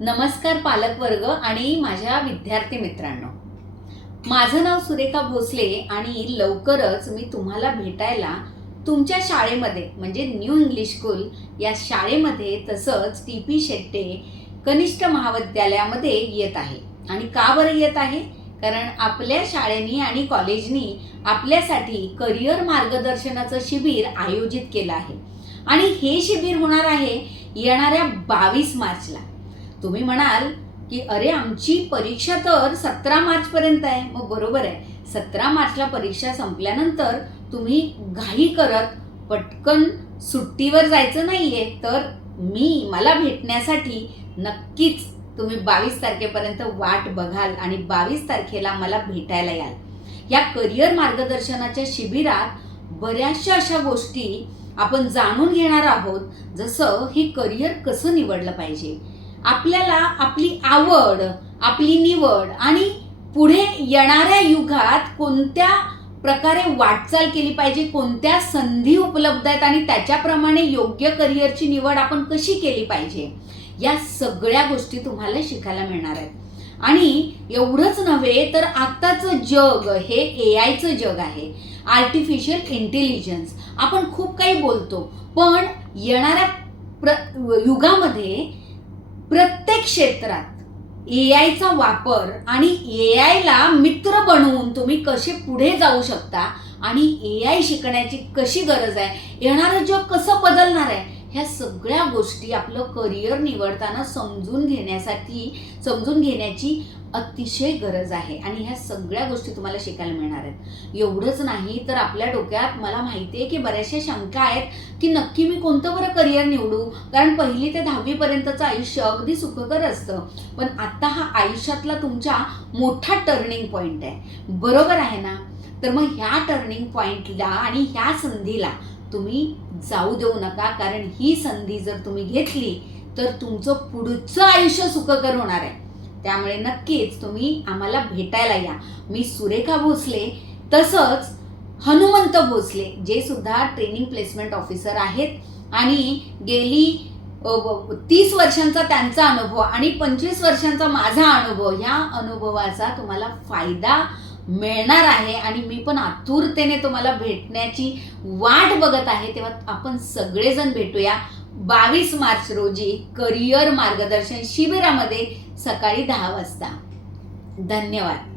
नमस्कार पालक वर्ग आणि माझ्या विद्यार्थी मित्रांनो, माझं नाव सुरेखा भोसले आणि लवकरच मी तुम्हाला भेटायला तुमच्या शाळेमध्ये म्हणजे न्यू इंग्लिश स्कूल या शाळेमध्ये तसंच टी.पी. शेट्टे कनिष्ठ महाविद्यालयामध्ये येत आहे. आणि का बरं येत आहे? कारण आपल्या शाळेनी आणि कॉलेजनी आपल्यासाठी करिअर मार्गदर्शनाचं शिबिर आयोजित केलं आहे आणि हे शिबिर होणार आहे येणाऱ्या 22 मार्चला. तुम्ही म्हणाल की अरे आमची परीक्षा तर 17 मार्चपर्यंत आहे. मग बरोबर आहे, 17 मार्चला परीक्षा संपल्यानंतर तुम्ही घाई करत पटकन सुट्टीवर जायचं नाहीये, तर मला भेटण्यासाठी नक्कीच तुम्ही 22 तारखेपर्यंत वाट बघाल आणि 22 तारखेला मला भेटायला याल. या करिअर मार्गदर्शनाच्या शिबिरात बऱ्याचशा अशा गोष्टी आपण जाणून घेणार आहोत, जसं हे करिअर कसं निवडलं पाहिजे, आपल्याला आपली आवड, आपली निवड आणि पुढे येणाऱ्या युगात कोणत्या प्रकारे वाटचाल केली पाहिजे, कोणत्या संधी उपलब्ध आहेत आणि त्याच्याप्रमाणे योग्य करिअरची निवड आपण कशी केली पाहिजे, या सगळ्या गोष्टी तुम्हाला शिकायला मिळणार आहेत. आणि एवढंच नव्हे तर आत्ताचं जग हे AI जग आहे, आर्टिफिशियल इंटेलिजन्स. आपण खूप काही बोलतो, पण येणाऱ्या युगामध्ये प्रत्येक क्षेत्रात AIचा वापर आणि AIला मित्र बनवून तुम्ही कसे पुढे जाऊ शकता आणि AI शिकण्याची कशी गरज आहे, येणारं जग कसं बदलणार आहे, ह्या सगळ्या गोष्टी आपलं करिअर निवडताना समजून घेण्याची अतिशय गरज आहे. आणि ह्या सगळ्या गोष्टी तुम्हाला शिकायला मिळणार आहेत. एवढंच नाही तर आपल्या डोक्यात मला माहिती आहे की बऱ्याचशा शंका आहेत की नक्की मी कोणतं बरं करिअर निवडू, कारण 1ली ते 10वी पर्यंतचं आयुष्य अगदी सुखकर असतं, पण आता हा आयुष्यातला तुमचा मोठा टर्निंग पॉईंट आहे. बरोबर आहे ना? तर मग ह्या टर्निंग पॉईंटला आणि ह्या संधीला तुम्ही जाऊ देऊ नका, कारण ही संधी जर तुम्ही घेतली तर तुमचं पुढचं आयुष्य सुखकर होणार आहे. त्यामुळे नक्कीच तुम्ही आम्हाला भेटायला या. मी सुरेखा भोसले तसंच हनुमंत भोसले, जे सुद्धा ट्रेनिंग प्लेसमेंट ऑफिसर आहेत आणि गेली 30 वर्षांचा त्यांचा अनुभव आणि 25 वर्षांचा माझा अनुभव, ह्या अनुभवाचा तुम्हाला फायदा मिळणार आहे. आणि मी पण आतुरतेने तुम्हाला भेटण्याची वाट बघत आहे. तेव्हा आपण सगळेजण भेटूया 22 मार्च रोजी करिअर मार्गदर्शन शिबिरामध्ये सकाळी 10 वाजता. धन्यवाद.